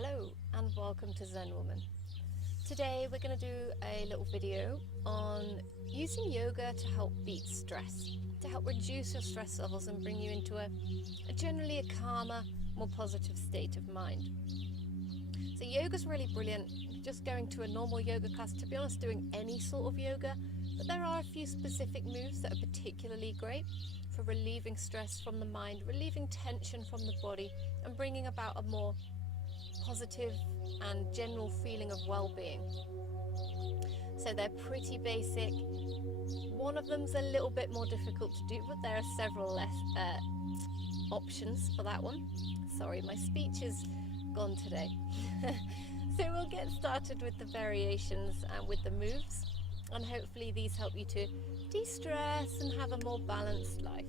Hello and welcome to Zen Woman. Today we're going to do a little video on using yoga to help beat stress, to help reduce your stress levels and bring you into a generally a calmer, more positive state of mind. So yoga's really brilliant. Just going to a normal yoga class, to be honest, doing any sort of yoga, but there are a few specific moves that are particularly great for relieving stress from the mind, relieving tension from the body, and bringing about a more positive and general feeling of well-being. So they're pretty basic. One of them's a little bit more difficult to do, but there are several less options for that one. Sorry, my speech is gone today. So we'll get started with the variations and with the moves, and hopefully these help you to de-stress and have a more balanced life.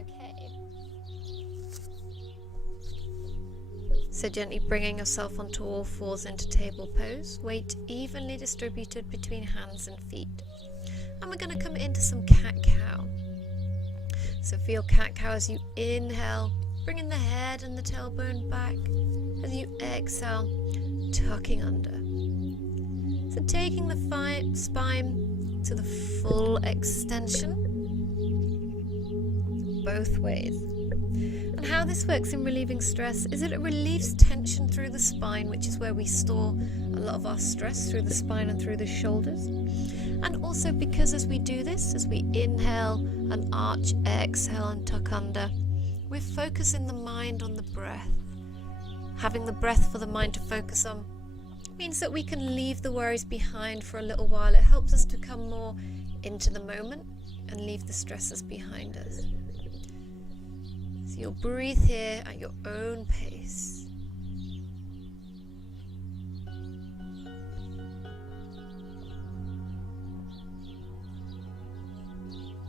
Okay. So gently bringing yourself onto all fours into table pose, weight evenly distributed between hands and feet. And we're going to come into some cat-cow. So feel cat-cow as you inhale, bringing the head and the tailbone back. As you exhale, tucking under. So taking the spine to the full extension, both ways. And how this works in relieving stress is that it relieves tension through the spine, which is where we store a lot of our stress, through the spine and through the shoulders. And also because as we do this, as we inhale and arch, exhale and tuck under, we're focusing the mind on the breath. Having the breath for the mind to focus on means that we can leave the worries behind for a little while. It helps us to come more into the moment and leave the stresses behind us. So you'll breathe here at your own pace.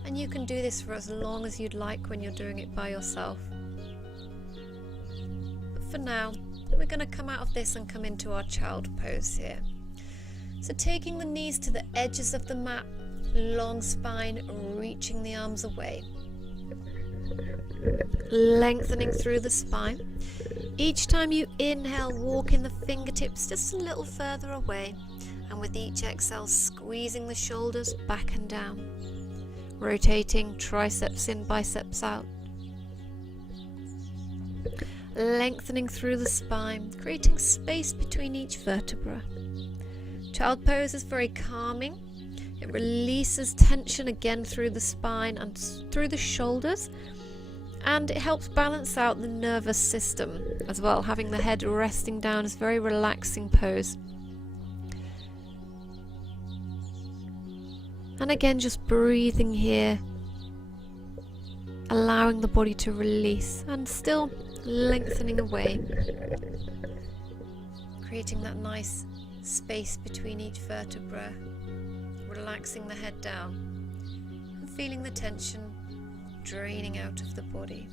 And you can do this for as long as you'd like when you're doing it by yourself. But for now, we're going to come out of this and come into our child pose here. So taking the knees to the edges of the mat, long spine, reaching the arms away. Lengthening through the spine. Each time you inhale, walking the fingertips just a little further away, and with each exhale, squeezing the shoulders back and down. Rotating triceps in, biceps out. Lengthening through the spine, creating space between each vertebra. Child pose is very calming. It releases tension again through the spine and through the shoulders, and it helps balance out the nervous system as well. Having the head resting down is a very relaxing pose. And again, just breathing here, allowing the body to release and still lengthening away, creating that nice space between each vertebra, relaxing the head down and feeling the tension draining out of the body.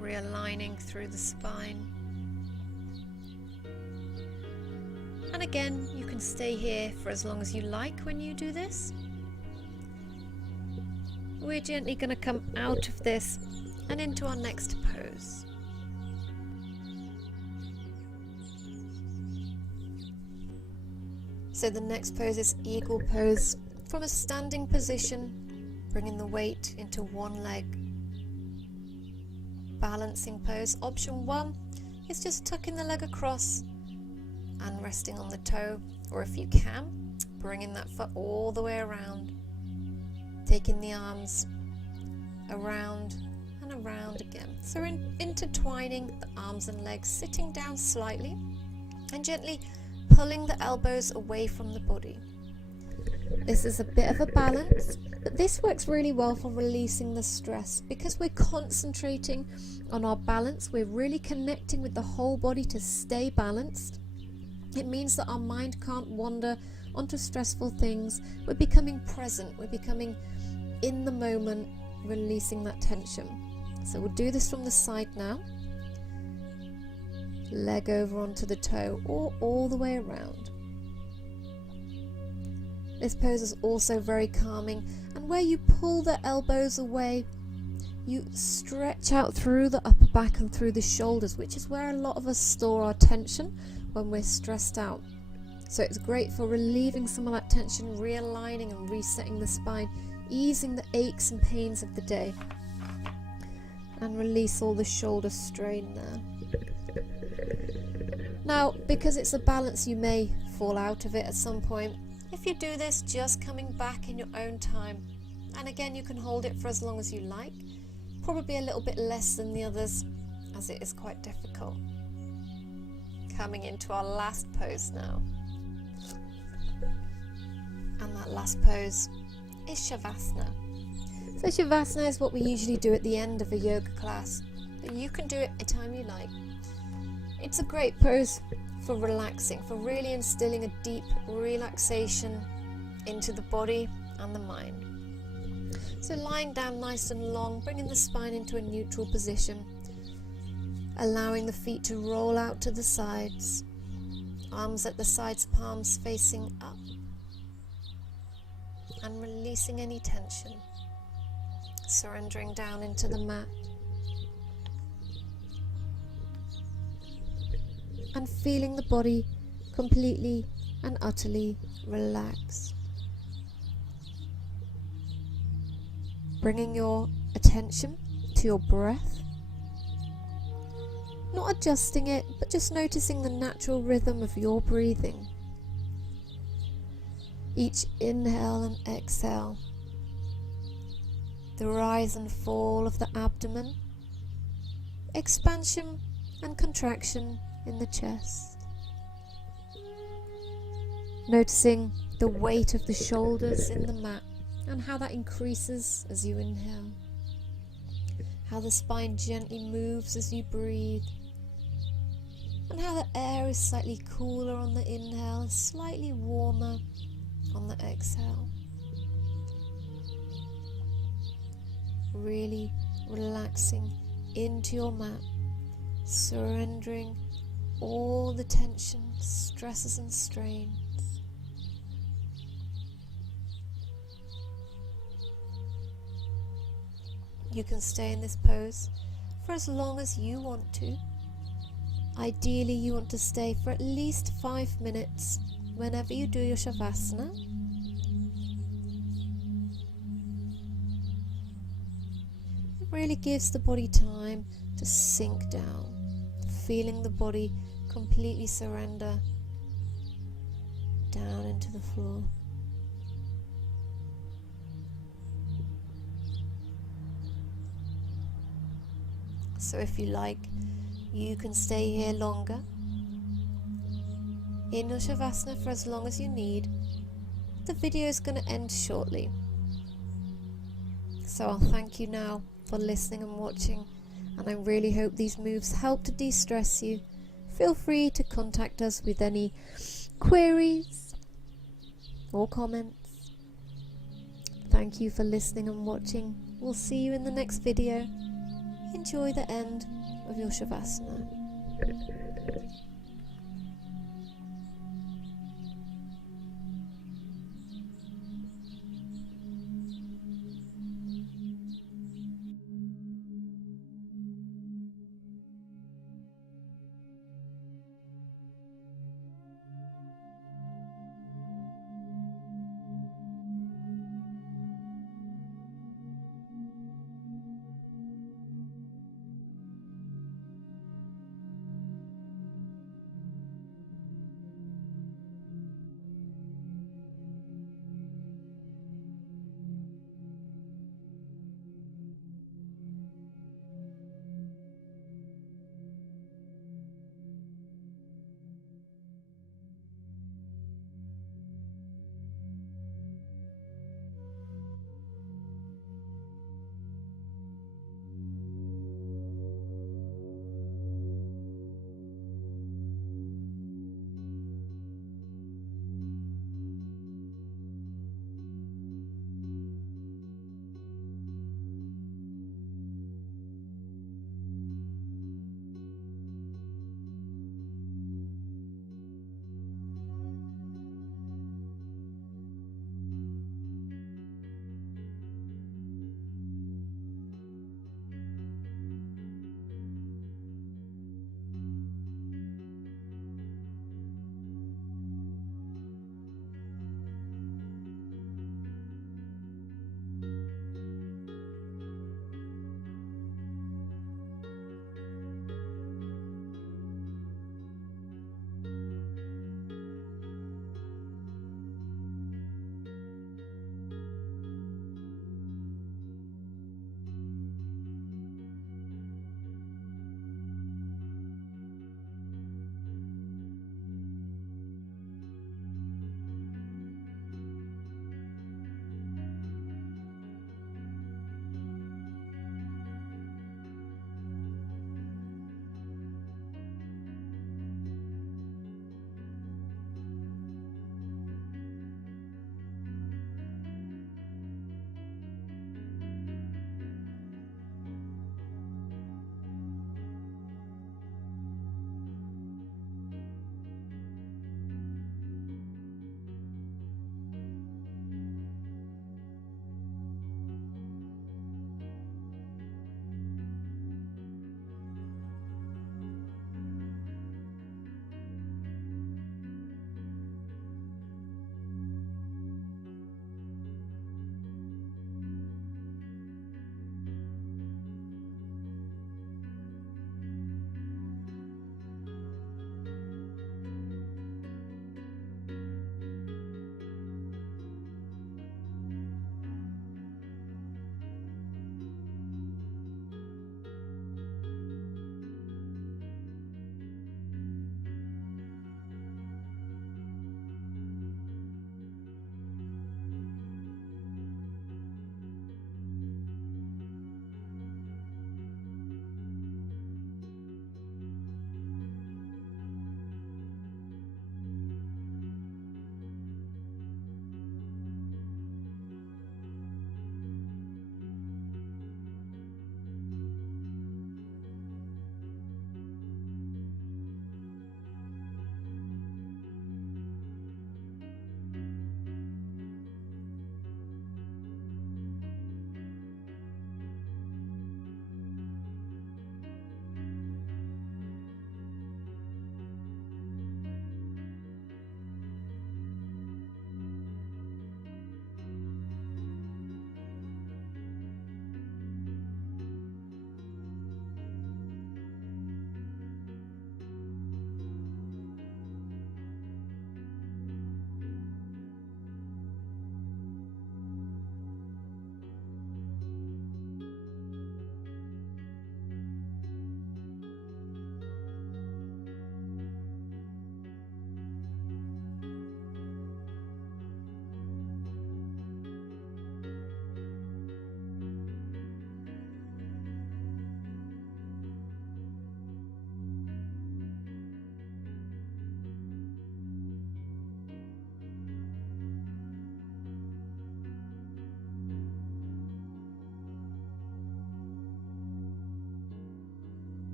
Realigning through the spine. And again, you can stay here for as long as you like when you do this. We're gently going to come out of this and into our next pose. So the next pose is eagle pose. From a standing position, bringing the weight into one leg. Balancing pose. Option 1 is just tucking the leg across and resting on the toe, or if you can, bringing that foot all the way around, taking the arms around and around again. So intertwining the arms and legs, sitting down slightly and gently pulling the elbows away from the body. This is a bit of a balance, but this works really well for releasing the stress because we're concentrating on our balance. We're really connecting with the whole body to stay balanced. It means that our mind can't wander onto stressful things. We're becoming present. We're becoming in the moment, releasing that tension. So we'll do this from the side now. Leg over onto the toe or all the way around. This pose is also very calming, and where you pull the elbows away, you stretch out through the upper back and through the shoulders, which is where a lot of us store our tension when we're stressed out. So it's great for relieving some of that tension, realigning and resetting the spine, easing the aches and pains of the day, and release all the shoulder strain there. Now, because it's a balance, you may fall out of it at some point. If you do this, just coming back in your own time, and again, you can hold it for as long as you like, probably a little bit less than the others, as it is quite difficult. Coming into our last pose now. And that last pose is Shavasana. So Shavasana is what we usually do at the end of a yoga class, but you can do it anytime you like. It's a great pose for relaxing, for really instilling a deep relaxation into the body and the mind. So lying down nice and long, bringing the spine into a neutral position, allowing the feet to roll out to the sides, arms at the sides, palms facing up, and releasing any tension, surrendering down into the mat, and feeling the body completely and utterly relaxed. Bringing your attention to your breath, not adjusting it, but just noticing the natural rhythm of your breathing. Each inhale and exhale, the rise and fall of the abdomen, expansion and contraction in the chest. Noticing the weight of the shoulders in the mat and how that increases as you inhale. How the spine gently moves as you breathe. And how the air is slightly cooler on the inhale and slightly warmer on the exhale. Really relaxing into your mat, surrendering all the tension, stresses and strains. You can stay in this pose for as long as you want to. Ideally, you want to stay for at least 5 minutes whenever you do your Shavasana. It really gives the body time to sink down, feeling the body completely surrender down into the floor. So if you like, you can stay here longer in your Shavasana for as long as you need. The video is going to end shortly. So I'll thank you now for listening and watching, and I really hope these moves help to de-stress you. Feel free to contact us with any queries or comments. Thank you for listening and watching. We'll see you in the next video. Enjoy the end of your Shavasana.